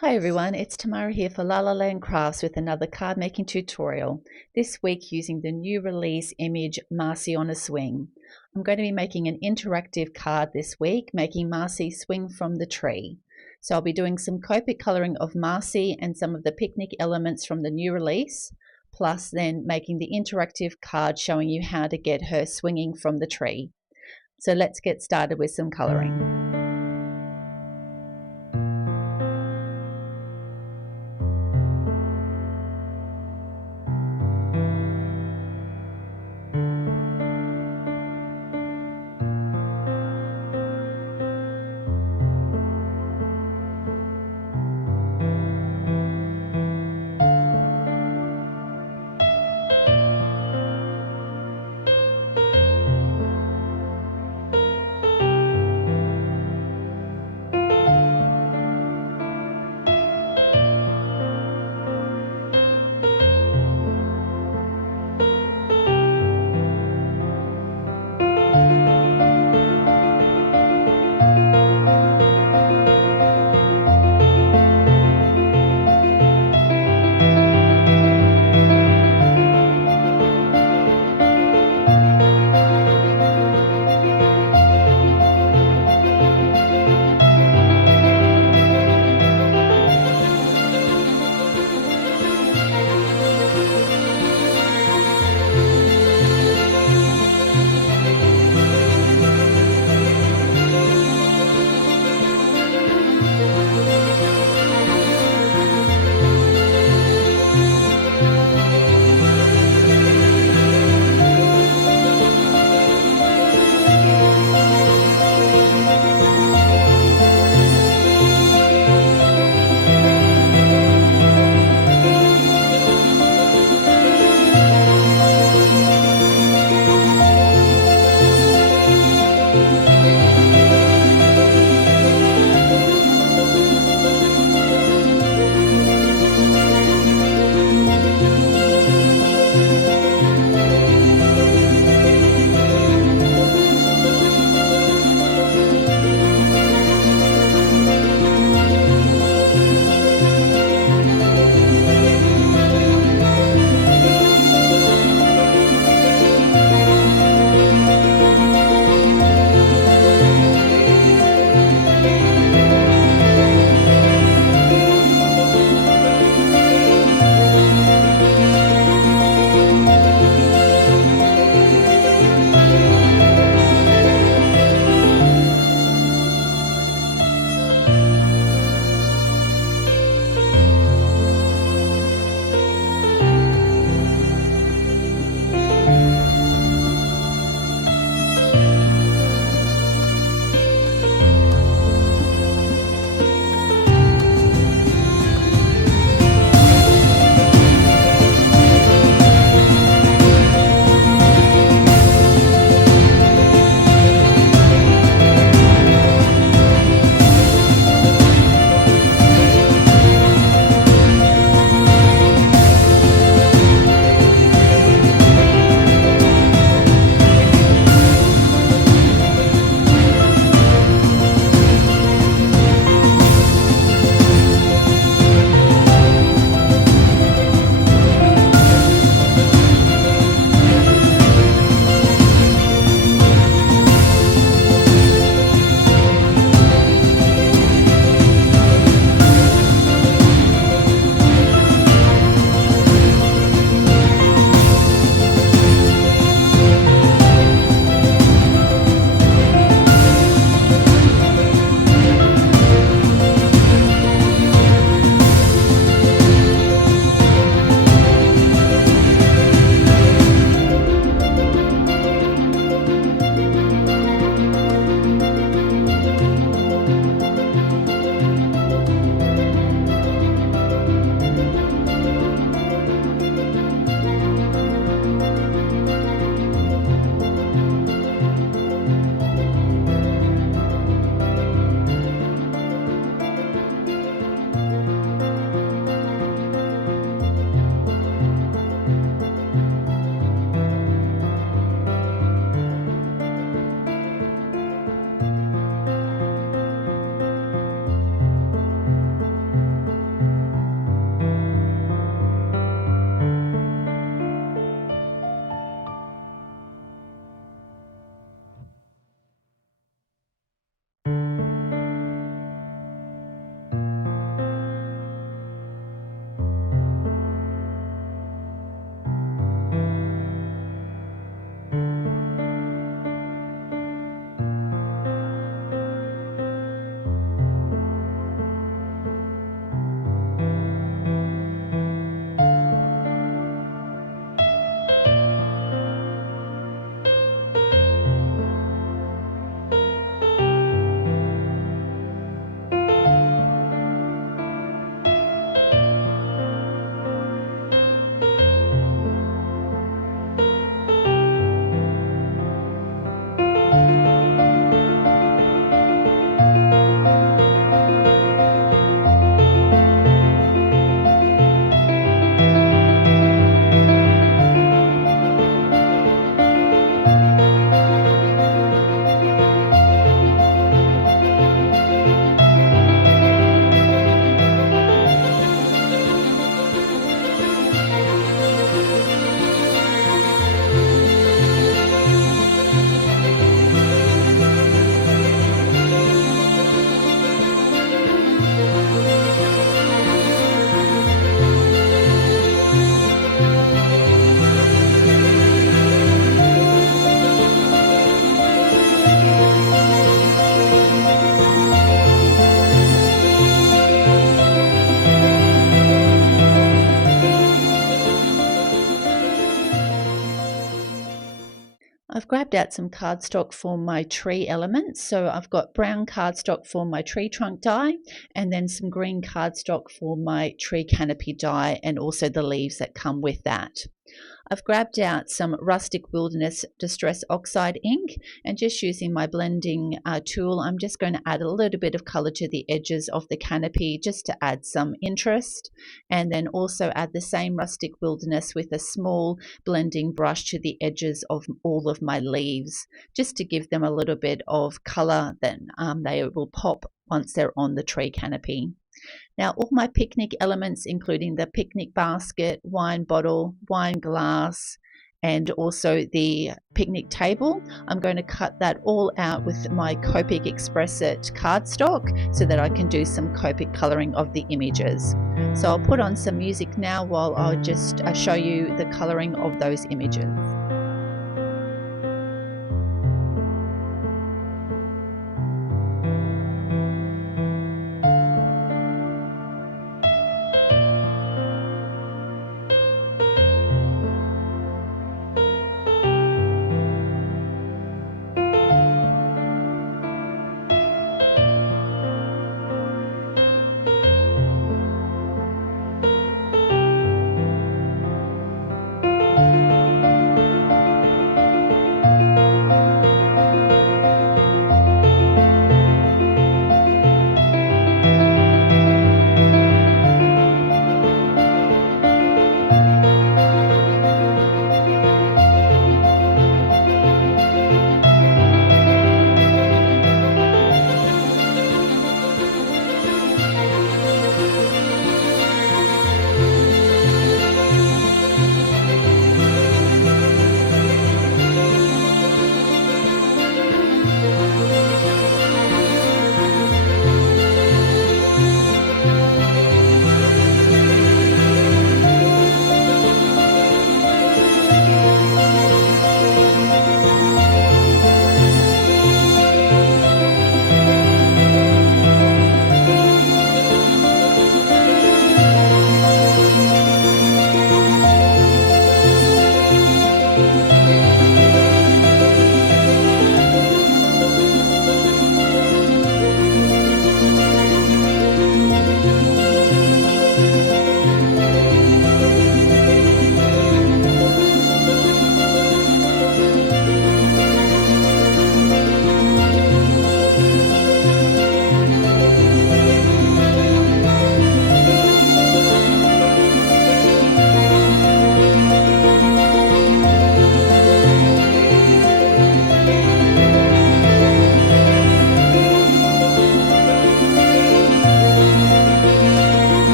Hi everyone, it's Tamara here for lalalandcrafts with another card making tutorial, this week using the new release image Marci on a swing. I'm going to be making an interactive card this week, making Marci swing from the tree. So I'll be doing some Copic colouring of Marci and some of the picnic elements from the new release, plus then making the interactive card showing you how to get her swinging from the tree. So let's get started with some colouring. I've grabbed out some cardstock for my tree elements. So I've got brown cardstock for my tree trunk die, and then some green cardstock for my tree canopy die, and also the leaves that come with that. I've grabbed out some Rustic Wilderness Distress Oxide ink, and just using my blending tool, I'm just going to add a little bit of color to the edges of the canopy just to add some interest, and then also add the same Rustic Wilderness with a small blending brush to the edges of all of my leaves, just to give them a little bit of color that they will pop once they're on the tree canopy. Now all my picnic elements, including the picnic basket, wine bottle, wine glass, and also the picnic table, I'm going to cut that all out with my Copic XPress It cardstock so that I can do some Copic colouring of the images. So I'll put on some music now while I'll just show you the colouring of those images.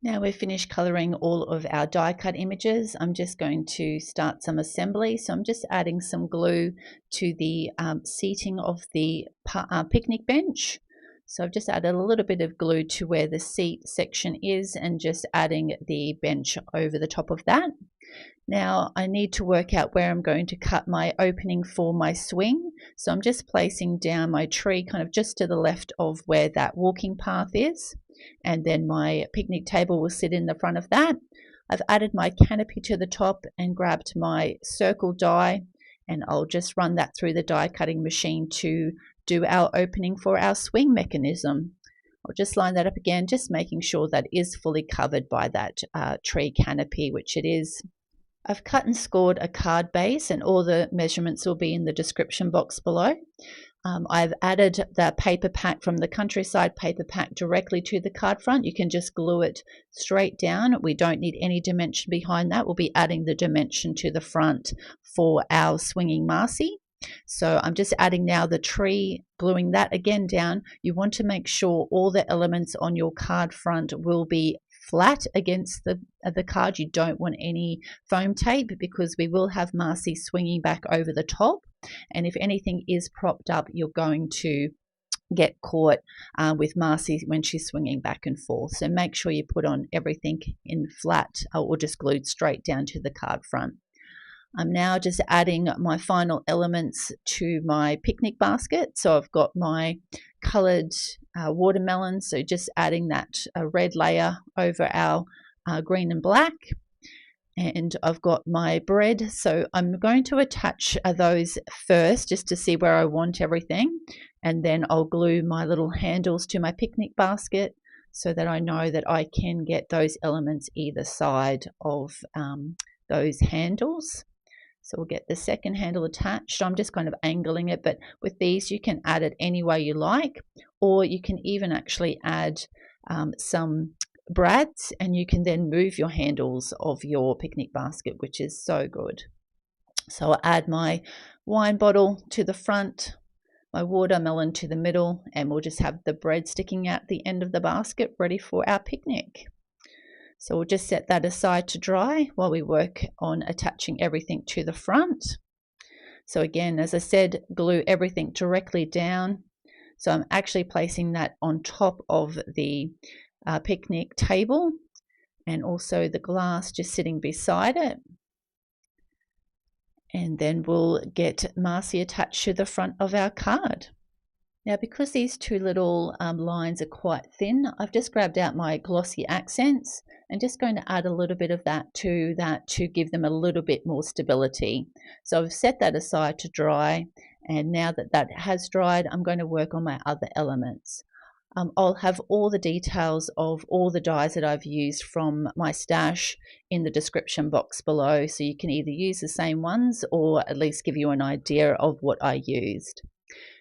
Now we've finished colouring all of our die cut images. I'm just going to start some assembly. So I'm just adding some glue to the seating of the picnic bench. So I've just added a little bit of glue to where the seat section is and just adding the bench over the top of that. Now I need to work out where I'm going to cut my opening for my swing. So I'm just placing down my tree kind of just to the left of where that walking path is. And then my picnic table will sit in the front of that. I've added my canopy to the top and grabbed my circle die, and I'll just run that through the die cutting machine to do our opening for our swing mechanism. I'll just line that up again, just making sure that is fully covered by that tree canopy, which it is. I've cut and scored a card base, and all the measurements will be in the description box below. I've added the paper pack from the Countryside paper pack directly to the card front. You can just glue it straight down. We don't need any dimension behind that. We'll be adding the dimension to the front for our swinging Marci. So I'm just adding now the tree, gluing that again down. You want to make sure all the elements on your card front will be flat against the card. You don't want any foam tape because we will have Marci swinging back over the top, and if anything is propped up, you're going to get caught with Marci when she's swinging back and forth. So make sure you put on everything in flat or just glued straight down to the card front. I'm now just adding my final elements to my picnic basket. So I've got my coloured watermelon, so just adding that red layer over our green and black. And I've got my bread, so I'm going to attach those first just to see where I want everything, and then I'll glue my little handles to my picnic basket so that I know that I can get those elements either side of those handles. So we'll get the second handle attached. I'm just kind of angling it, but with these you can add it any way you like, or you can even actually add some brads, and you can then move your handles of your picnic basket, which is so good. So I'll add my wine bottle to the front, my watermelon to the middle, and we'll just have the bread sticking out the end of the basket ready for our picnic. So we'll just set that aside to dry while we work on attaching everything to the front. So again, as I said, glue everything directly down. So I'm actually placing that on top of the picnic table, and also the glass just sitting beside it. And then we'll get Marci attached to the front of our card. Now, because these two little lines are quite thin, I've just grabbed out my glossy accents and just going to add a little bit of that to give them a little bit more stability. So I've set that aside to dry, and now that that has dried, I'm going to work on my other elements. I'll have all the details of all the dyes that I've used from my stash in the description box below, so you can either use the same ones or at least give you an idea of what I used.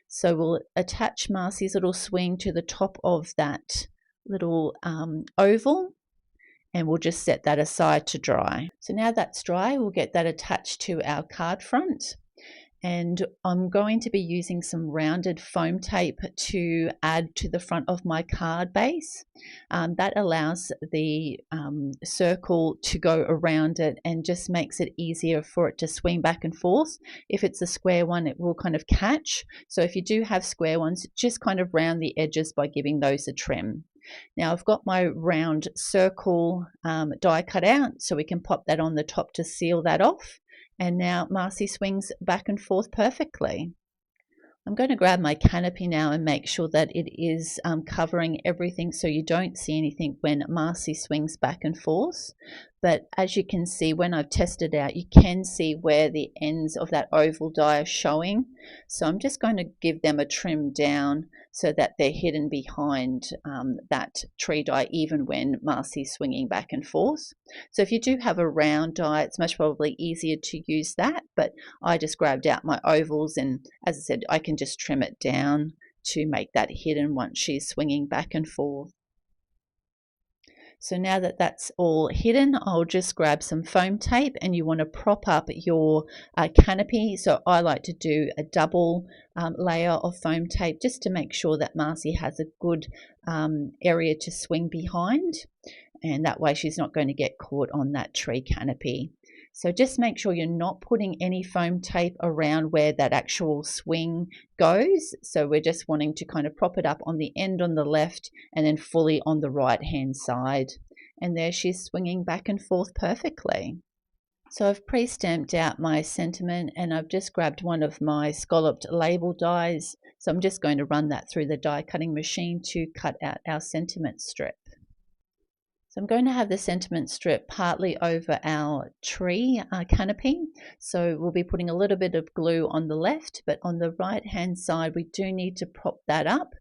So we'll attach Marci's little swing to the top of that little oval, and we'll just set that aside to dry. So now that's dry, we'll get that attached to our card front. And I'm going to be using some rounded foam tape to add to the front of my card base. That allows the circle to go around it and just makes it easier for it to swing back and forth. If it's a square one, it will kind of catch. So if you do have square ones, just kind of round the edges by giving those a trim. Now I've got my round circle die cut out, so we can pop that on the top to seal that off. And now Marci swings back and forth perfectly. I'm going to grab my canopy now and make sure that it is covering everything so you don't see anything when Marci swings back and forth. But as you can see, when I've tested out, you can see where the ends of that oval die are showing. So I'm just going to give them a trim down so that they're hidden behind that tree die even when Marci's swinging back and forth. So if you do have a round die, it's much probably easier to use that, but I just grabbed out my ovals, and as I said, I can just trim it down to make that hidden once she's swinging back and forth. So now that that's all hidden, I'll just grab some foam tape, and you want to prop up your canopy. So I like to do a double layer of foam tape just to make sure that Marci has a good area to swing behind, and that way she's not going to get caught on that tree canopy. So just make sure you're not putting any foam tape around where that actual swing goes. So we're just wanting to kind of prop it up on the end on the left and then fully on the right hand side. And there she's swinging back and forth perfectly. So I've pre-stamped out my sentiment, and I've just grabbed one of my scalloped label dies. So I'm just going to run that through the die cutting machine to cut out our sentiment strip. So I'm going to have the sentiment strip partly over our tree canopy. So we'll be putting a little bit of glue on the left, but on the right hand side we do need to prop that up.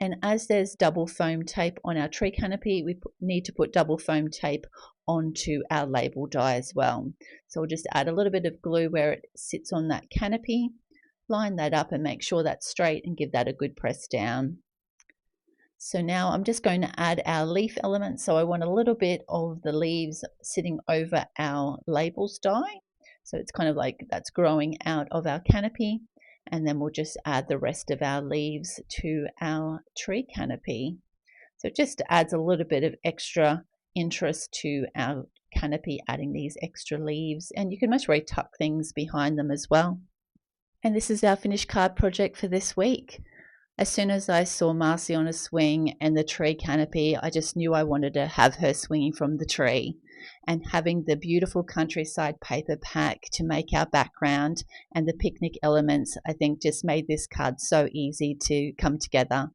And as there's double foam tape on our tree canopy, we need to put double foam tape onto our label die as well. So we'll just add a little bit of glue where it sits on that canopy, line that up and make sure that's straight and give that a good press down. So now I'm just going to add our leaf element. So I want a little bit of the leaves sitting over our labels die. So it's kind of like that's growing out of our canopy. And then we'll just add the rest of our leaves to our tree canopy. So it just adds a little bit of extra interest to our canopy, adding these extra leaves. And you can much way tuck things behind them as well. And this is our finished card project for this week. As soon as I saw Marci on a swing and the tree canopy, I just knew I wanted to have her swinging from the tree. And having the beautiful countryside paper pack to make our background and the picnic elements, I think just made this card so easy to come together.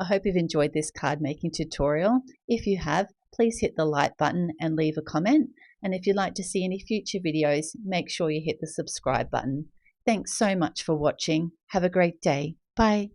I hope you've enjoyed this card making tutorial. If you have, please hit the like button and leave a comment. And if you'd like to see any future videos, make sure you hit the subscribe button. Thanks so much for watching. Have a great day. Bye.